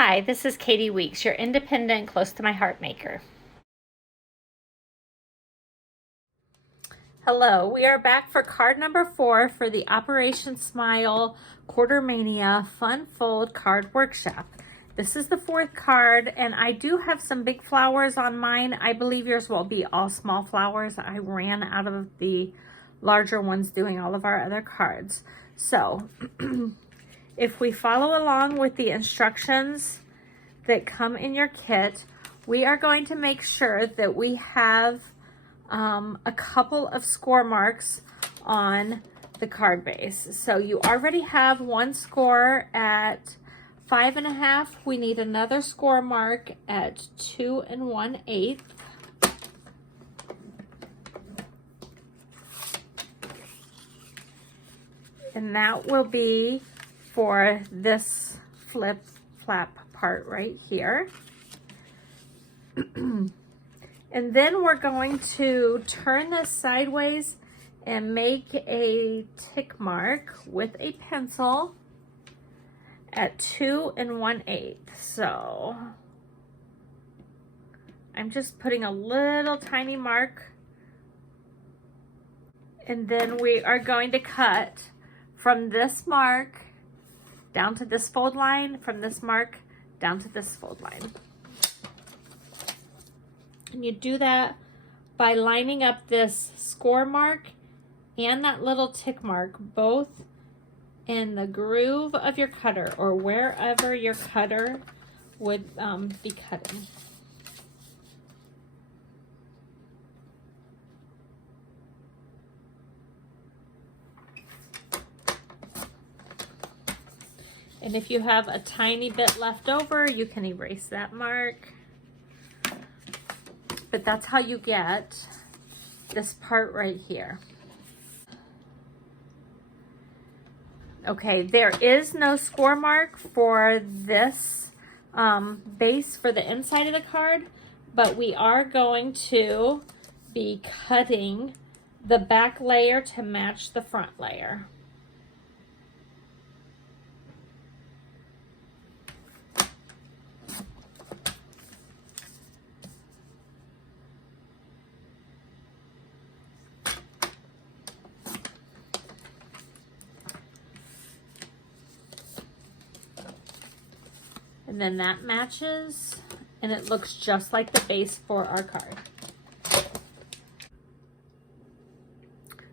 Hi, this is Katie Weeks, your independent, close to my heart maker. Hello, we are back for card number 4 for the Operation Smile Quartermania Fun Fold Card Workshop. This is the 4th card, and I do have some big flowers on mine. I believe yours will be all small flowers. I ran out of the larger ones doing all of our other cards. So, if we follow along with the instructions that come in your kit, we are going to make sure that we have a couple of score marks on the card base. So you already have one score at 5 1/2. We need another score mark at 2 1/8. And that will be for this flip flap part right here. And then we're going to turn this sideways and make a tick mark with a pencil at 2 1/8. So I'm just putting a little tiny mark, and then we are going to cut from this mark down to this fold line, from this mark down to this fold line. And you do that by lining up this score mark and that little tick mark, both in the groove of your cutter or wherever your cutter would be cutting. And if you have a tiny bit left over, you can erase that mark. But that's how you get this part right here. Okay, there is no score mark for this base for the inside of the card, but we are going to be cutting the back layer to match the front layer. And then that matches, and it looks just like the base for our card.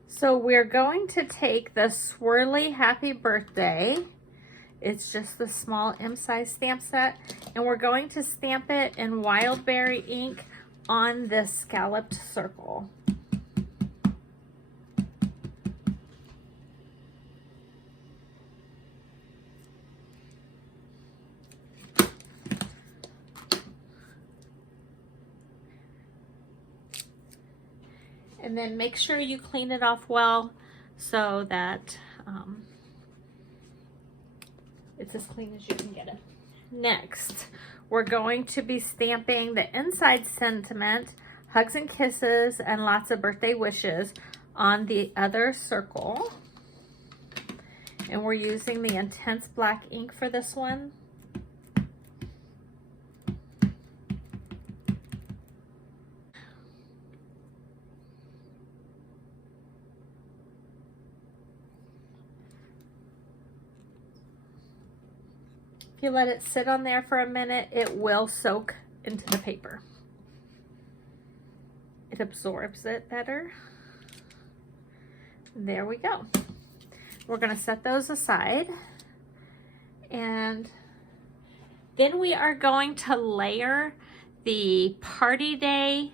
So we're going to take the Swirly Happy Birthday. It's just the small M-size stamp set, and we're going to stamp it in Wildberry ink on this scalloped circle. And then make sure you clean it off well so that it's as clean as you can get it. Next, we're going to be stamping the inside sentiment, hugs and kisses, and lots of birthday wishes on the other circle. And we're using the intense black ink for this one. If you let it sit on there for a minute, it will soak into the paper. It absorbs it better. There we go. We're going to set those aside. And then we are going to layer the Party Day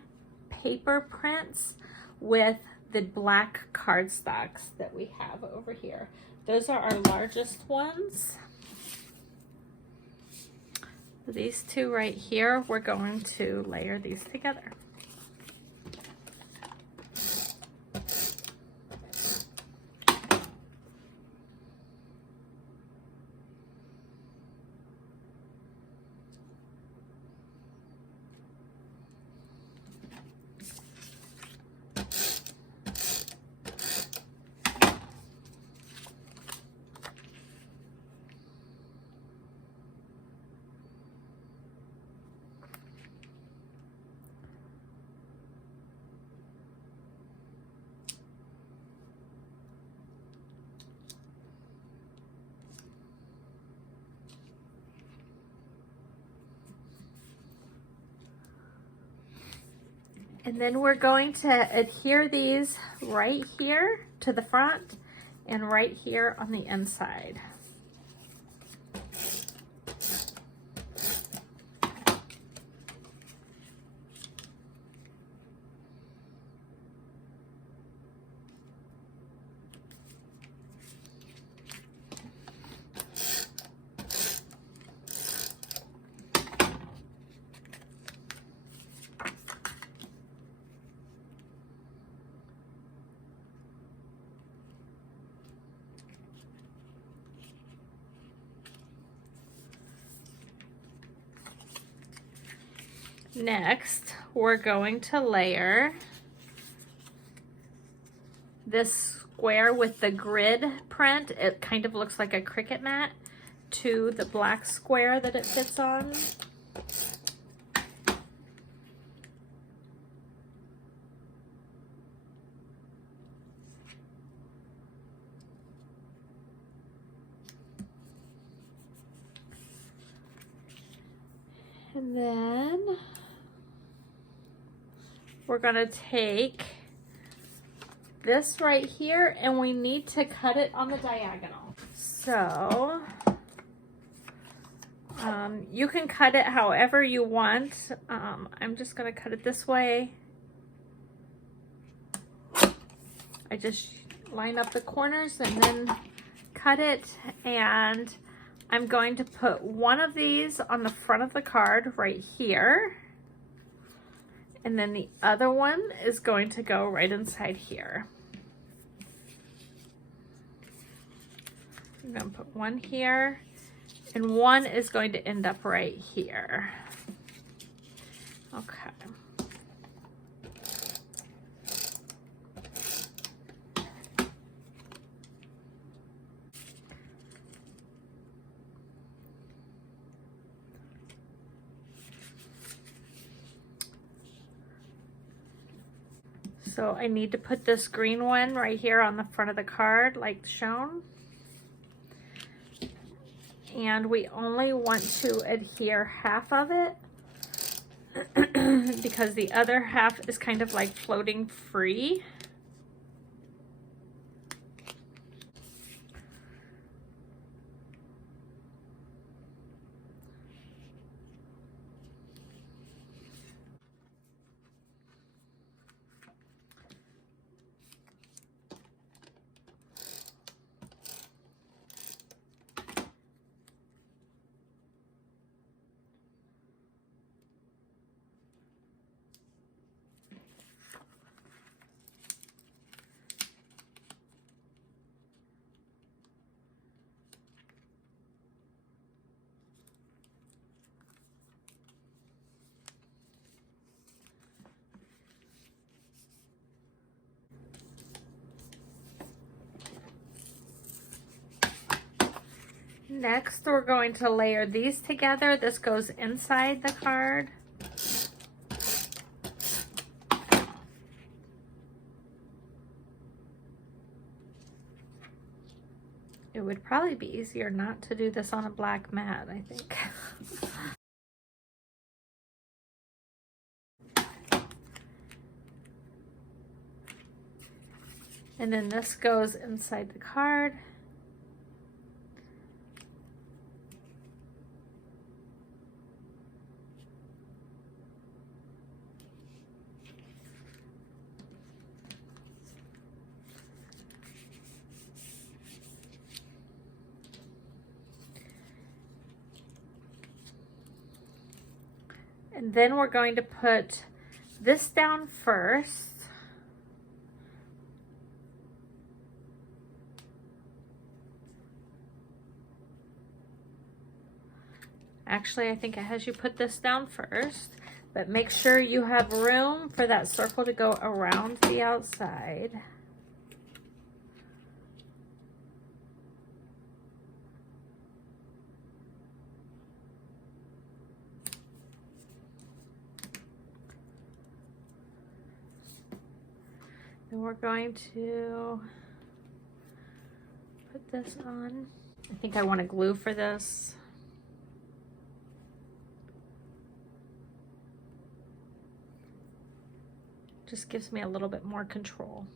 paper prints with the black cardstocks that we have over here. Those are our largest ones. These two right here, we're going to layer these together. And then we're going to adhere these right here to the front and right here on the inside. Next, we're going to layer this square with the grid print. It kind of looks like a Cricut mat to the black square that it fits on. And then we're going to take this right here and we need to cut it on the diagonal. So you can cut it however you want. I'm just going to cut it this way. I just line up the corners and then cut it, and I'm going to put one of these on the front of the card right here. And then the other one is going to go right inside here. I'm going to put one here, and one is going to end up right here. Okay. So I need to put this green one right here on the front of the card like shown. And we only want to adhere half of it because the other half is kind of like floating free. Next, we're going to layer these together. This goes inside the card. It would probably be easier not to do this on a black mat, I think. And then this goes inside the card. And then we're going to put this down first. Actually, I think it has you put this down first, but make sure you have room for that circle to go around the outside. Then we're going to put this on. I think I want to glue for this. Just gives me a little bit more control.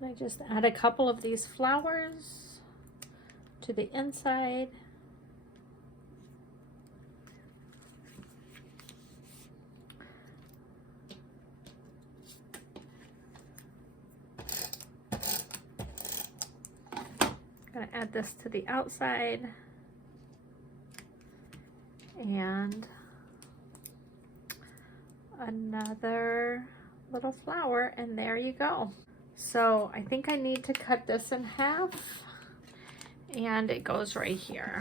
I just add a couple of these flowers to the inside. I'm going to add this to the outside. And another little flower, and there you go. So I think I need to cut this in half, and it goes right here.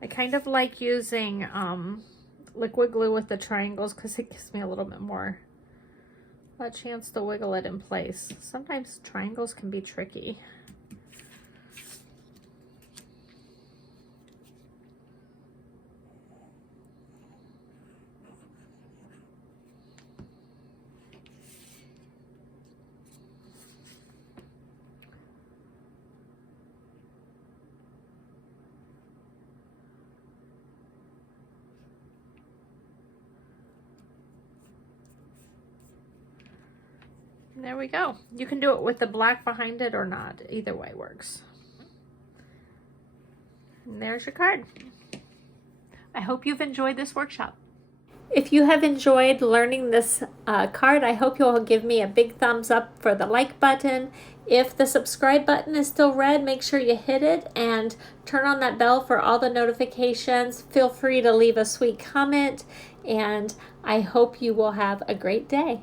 I kind of like using liquid glue with the triangles because it gives me a little bit more a chance to wiggle it in place. Sometimes triangles can be tricky. And there we go. You can do it with the black behind it or not. Either way works. And there's your card. I hope you've enjoyed this workshop. If you have enjoyed learning this card, I hope you'll give me a big thumbs up for the like button. If the subscribe button is still red, make sure you hit it and turn on that bell for all the notifications. Feel free to leave a sweet comment, and I hope you will have a great day.